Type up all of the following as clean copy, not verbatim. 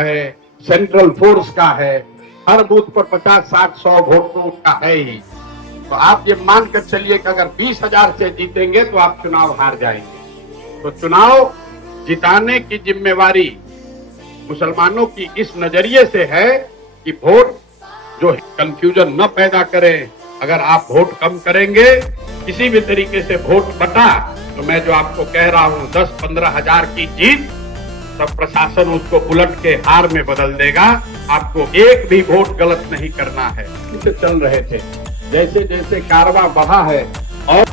है, central force का है, हर बूथ पर 50-60-100 वोट तो उनका है ही। तो आप ये मानकर चलिए कि अगर 20,000 से जीतेंगे तो आप चुनाव हार जाएंगे। तो चुनाव जिताने की जिम्मेवारी मुसलमानों की इस नजरिए से है कि वोट जो कंफ्यूजन न पैदा करें। अगर आप वोट कम करेंगे, किसी भी तरीके से वोट बटा, तो मैं जो आपको कह रहा हूं 10-15 हजार की जीत, सब प्रशासन उसको उलट के हार में बदल देगा। आपको एक भी वोट गलत नहीं करना है। इसे चल रहे थे, जैसे जैसे कारवां बढ़ा है। और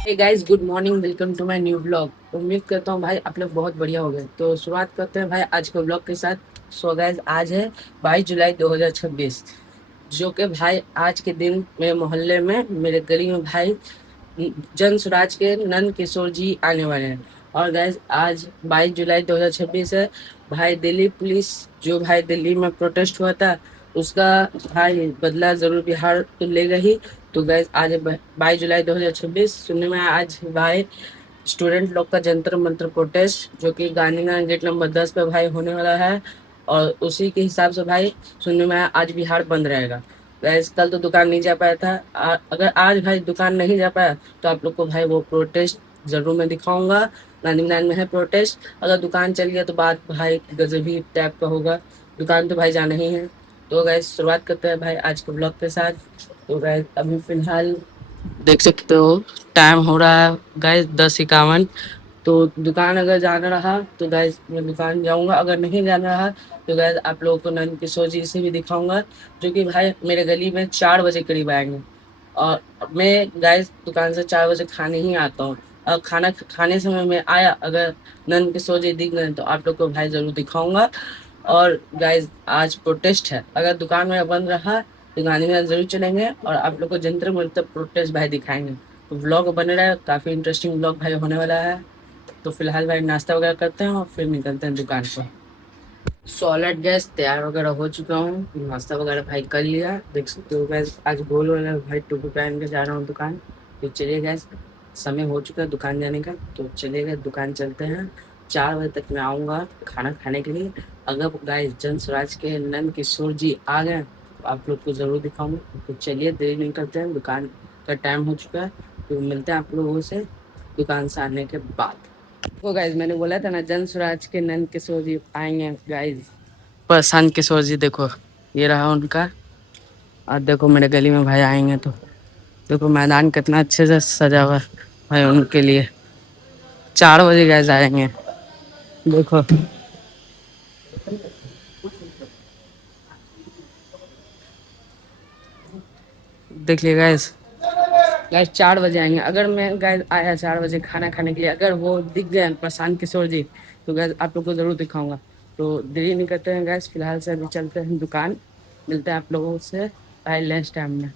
hey guys, good morning, welcome to my new vlog. उम्मीद करता हूँ भाई आप लोग बहुत बढ़िया हो गए। तो शुरुआत करते हैं भाई आज के व्लॉग के साथ। सो गाइस, आज है 22 जुलाई 2026, जो कि भाई आज के दिन मेरे मोहल्ले में, मेरे गली में भाई जन स्वराज के नंद किशोर जी आने वाले हैं। और गाइस आज 22 जुलाई 2026 है भाई। दिल्ली पुलिस जो भाई दिल्ली में प्रोटेस्ट हुआ था, उसका भाई बदला जरूर बिहार तो लेगा ही। तो गाइस आज 22 जुलाई 2026 सुनने में आया, आज भाई स्टूडेंट लोग का जंतर मंतर प्रोटेस्ट जो कि गांधीनगर गेट नंबर 10 पे भाई होने वाला है। और उसी के हिसाब से भाई सुनने में आया आज बिहार बंद रहेगा। गाइस कल तो दुकान नहीं जा पाया था, अगर आज भाई दुकान नहीं जा पाया तो आप लोग को भाई वो प्रोटेस्ट जरूर मैं दिखाऊंगा। गांधी मैदान में है प्रोटेस्ट। अगर दुकान चल गया तो बात भाई गजबी टाइप का होगा। दुकान तो भाई जाना ही है। तो गाइस शुरुआत करते हैं भाई आज के ब्लॉग के साथ। तो गाइस अभी फिलहाल देख सकते हो टाइम हो रहा है गाइस 10:51। तो दुकान अगर जाना रहा तो गाइस मैं दुकान जाऊंगा, अगर नहीं जाना रहा तो गाइस आप लोगों को नंद किशोर जी से भी दिखाऊंगा, जो कि भाई मेरे गली में 4 बजे करीब आएंगे। और मैं गाइस दुकान से 4 बजे खाने ही आता हूँ। और खाना खाने समय में आया, अगर नंद किशोर जी दिख गए तो आप लोग को भाई जरूर दिखाऊंगा। और गाइस आज प्रोटेस्ट है, अगर दुकान में बंद रहा तो गांधी मैदान जरूर चलेंगे और आप लोग को जंतर मंतर प्रोटेस्ट भाई दिखाएंगे। तो व्लॉग बने रहा है, काफ़ी इंटरेस्टिंग व्लॉग भाई होने वाला है। तो फिलहाल भाई नाश्ता वगैरह करते हैं और फिर निकलते हैं दुकान पर। सॉलिड गैस तैयार वगैरह हो चुका हूँ, नाश्ता वगैरह भाई कर लिया। देख सकते हो गैस आज गोल वाला भाई टोपी पहन के जा रहा हूँ दुकान। तो चलिए गैस, समय हो चुका है दुकान जाने का, तो चलिए गैस दुकान चलते हैं। 4 बजे तक मैं आऊँगा खाना खाने के लिए। अगर गाइस जन स्वराज के नंद किशोर जी आ गए तो आप लोग को ज़रूर दिखाऊंगा। तो चलिए देरी नहीं करते हैं, दुकान का टाइम हो चुका है। तो मिलते हैं आप लोगों से दुकान से आने के बाद। तो गाइज मैंने बोला था ना जन स्वराज के नंद किशोर जी आएंगे गाइज। प्रशांत किशोर जी देखो, ये रहा उनका। और देखो मेरे गली में भाई आएंगे तो देखो मैदान कितना अच्छे से सजा हुआ है भाई उनके लिए। 4 बजे गाइज आएंगे देखो। देखिए गाइज, गाइज 4 बजे आएंगे। अगर मैं गाइज आया 4 बजे खाना खाने के लिए, अगर वो दिख गए प्रशांत किशोर जी तो गाइज आप लोग को ज़रूर दिखाऊंगा। तो देरी नहीं करते हैं गाइज, फिलहाल से अभी चलते हैं दुकान। मिलते हैं आप लोगों से भाई लंच टाइम में।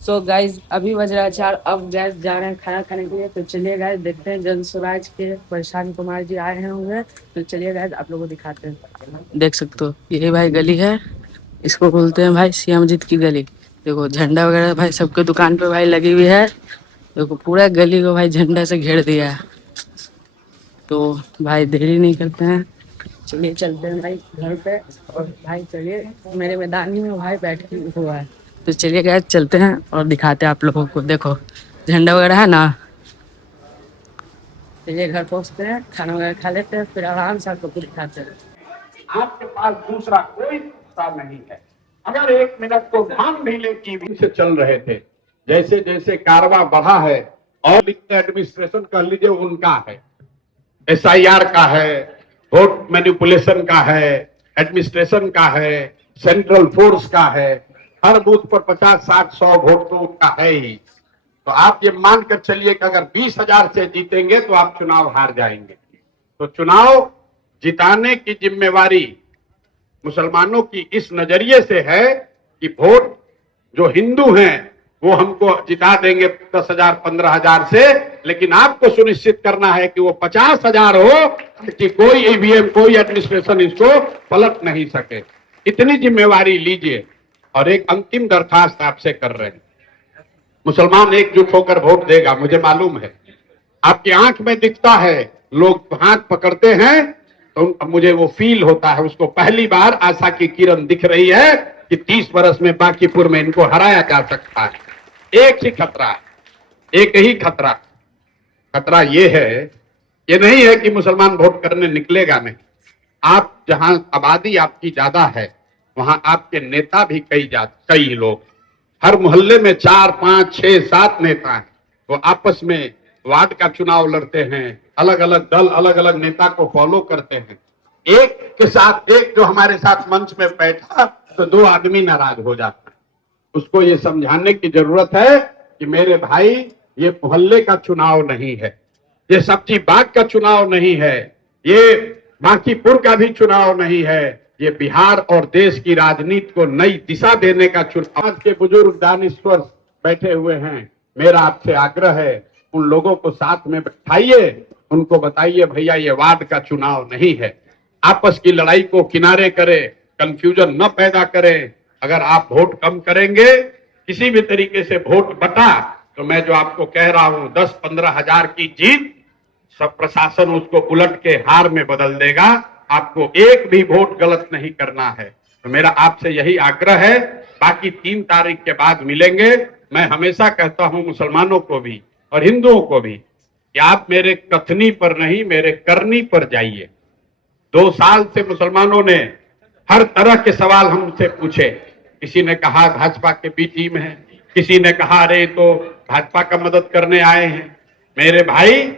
सो गाइज अभी बज रहा है 4, अब गाइज जा रहे हैं खाना खाने के लिए। तो चलिए गाइज देखते हैं जन स्वराज के प्रशांत कुमार जी आए हैं होंगे। तो चलिए गाइज आप लोगों को दिखाते हैं। देख सकते हो यही भाई गली है, इसको बोलते हैं भाई श्यामजीत की गली। देखो झंडा वगैरह भाई सबके दुकान पे भाई लगी हुई है। देखो पूरा गली को भाई झंडा से घेर दिया है। तो भाई देरी नहीं करते हैं, चलिए चलते हैं भाई घर पे। और भाई चलिए मेरे मैदान ही में भाई बैठ के हुआ है। तो चलिए गैस चलते हैं और दिखाते हैं आप लोगों को। देखो झंडा वगैरह है ना। चलिए घर पहुँचते हैं, खाना वगैरह खा लेते हैं, फिर आराम से आपको दिखाते हैं। आपके पास दूसरा कोई रास्ता नहीं है। अगर 1 मिनट को ध्यान भी ले की से चल रहे थे, जैसे जैसे कारवां बढ़ा है। और एडमिनिस्ट्रेशन कह लीजिए उनका है, SIR का है, वोट मैनिपुलेशन का है, एडमिनिस्ट्रेशन का है, सेंट्रल फोर्स का है, हर बूथ पर 50-60-100 वोट तो उनका है ही। तो आप ये मानकर चलिए कि अगर 20,000 से जीतेंगे तो आप चुनाव हार जाएंगे। तो चुनाव जिताने की जिम्मेवारी मुसलमानों की इस नजरिए से है कि वोट जो हिंदू हैं वो हमको जिता देंगे 10,000 15,000 से, लेकिन आपको सुनिश्चित करना है कि वो 50,000 हो कि कोई EVM कोई एडमिनिस्ट्रेशन इसको पलट नहीं सके। इतनी जिम्मेवारी लीजिए। और एक अंतिम दरखास्त आपसे कर रहे हैं, मुसलमान एकजुट होकर वोट देगा, मुझे मालूम है। आपकी आंख में दिखता है, लोग हाथ पकड़ते हैं तो मुझे वो फील होता है, उसको पहली बार आशा की किरण दिख रही है कि 30 वर्ष में बांकीपुर में इनको हराया जा सकता है। एक ही खतरा, एक ही खतरा, खतरा ये है, ये नहीं है कि मुसलमान वोट करने निकलेगा नहीं। आप जहां आबादी आपकी ज्यादा है वहां आपके नेता भी कई लोग, हर मोहल्ले में 4, 5, 6, 7 नेता हैं। वो आपस में वार्ड का चुनाव लड़ते हैं, अलग अलग दल अलग अलग नेता को फॉलो करते हैं। एक के साथ एक जो हमारे साथ मंच में बैठा तो 2 आदमी नाराज हो जाता है। उसको ये समझाने की जरूरत है कि मेरे भाई, ये मोहल्ले का चुनाव नहीं है, ये सब्जी बाग का चुनाव नहीं है, ये बांकीपुर का भी चुनाव नहीं है, ये बिहार और देश की राजनीति को नई दिशा देने का चुनाव। आज के बुजुर्ग दानिश्वर बैठे हुए हैं, मेरा आपसे आग्रह है, उन लोगों को साथ में बैठाइए, उनको बताइए भैया ये वार्ड का चुनाव नहीं है। आपस की लड़ाई को किनारे करें, कंफ्यूजन न पैदा करें। अगर आप वोट कम करेंगे, किसी भी तरीके से वोट बटा, तो मैं जो आपको कह रहा हूं 10-15 हजार की जीत, सब प्रशासन उसको उलट के हार में बदल देगा। आपको एक भी वोट गलत नहीं करना है। तो मेरा आपसे यही आग्रह है। बाकी 3 तारीख के बाद मिलेंगे। मैं हमेशा कहता हूं मुसलमानों को भी और हिंदुओं को भी कि आप मेरे कथनी पर नहीं, मेरे करनी पर जाइए। 2 साल से मुसलमानों ने हर तरह के सवाल हमसे पूछे। किसी ने कहा भाजपा के बी टीम है, किसी ने कहा अरे तो भाजपा का मदद करने आए हैं। मेरे भाई,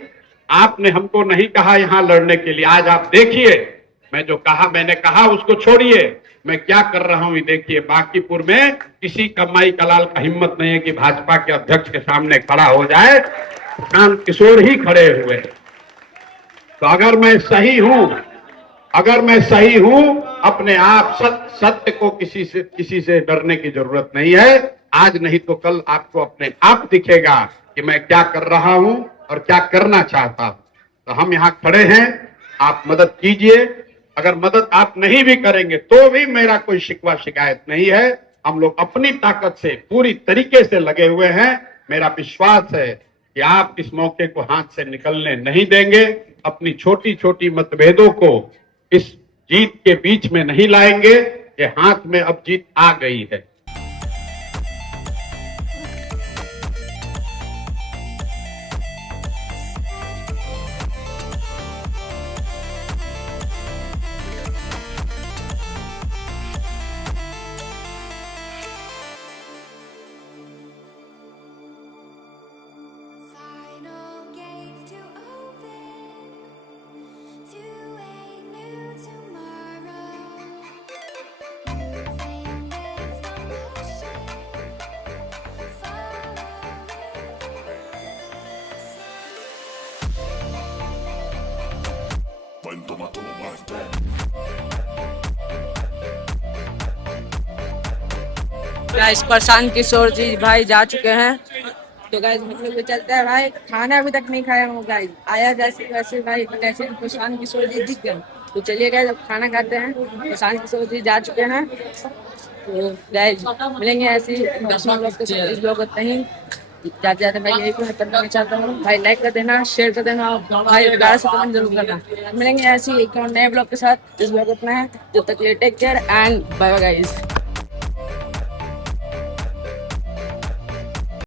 आपने हमको नहीं कहा यहां लड़ने के लिए। आज आप देखिए, मैं जो कहा मैंने कहा उसको छोड़िए, मैं क्या कर रहा हूं ये देखिए। बांकीपुर में किसी कमाई कलाल का हिम्मत नहीं है कि भाजपा के अध्यक्ष के सामने खड़ा हो जाए। प्रशांत किशोर ही खड़े हुए। तो अगर मैं सही हूं, अपने आप सत्य को किसी से डरने की जरूरत नहीं है। आज नहीं तो कल आपको अपने आप दिखेगा कि मैं क्या कर रहा हूं और क्या करना चाहता हूं। तो हम यहां खड़े हैं, आप मदद कीजिए। अगर मदद आप नहीं भी करेंगे तो भी मेरा कोई शिकवा शिकायत नहीं है। हम लोग अपनी ताकत से पूरी तरीके से लगे हुए हैं। मेरा विश्वास है कि आप इस मौके को हाथ से निकलने नहीं देंगे। अपनी छोटी छोटी मतभेदों को इस जीत के बीच में नहीं लाएंगे। ये हाथ में अब जीत आ गई है। Final gates to open to a new tomorrow. Moving with the motion, following When tomato muerte. Guys, Prashant Kishor ji भाई जा चुके हैं। तो गाइस हम लोग चलते हैं भाई। खाना अभी तक नहीं खाया हूँ गाइस। आया जैसे वैसे भाई, जैसे प्रशांत किशोर जी दिख गए। तो चलिए गाइस अब खाना खाते हैं। प्रशांत किशोर जी जा चुके हैं। तो गाइस मिलेंगे ऐसे ही ब्लॉग के साथ। इस ब्लॉग को कहीं जाते जाते भाई यही मैं करना चाहता हूँ भाई, लाइक कर देना, शेयर कर देना भाई, प्यार से कमेंट जरूर करना। मिलेंगे ऐसे ही एक और नए ब्लॉग के साथ। इस ब्लॉग को इतना है, जब तक के लिए take care and bye bye guys.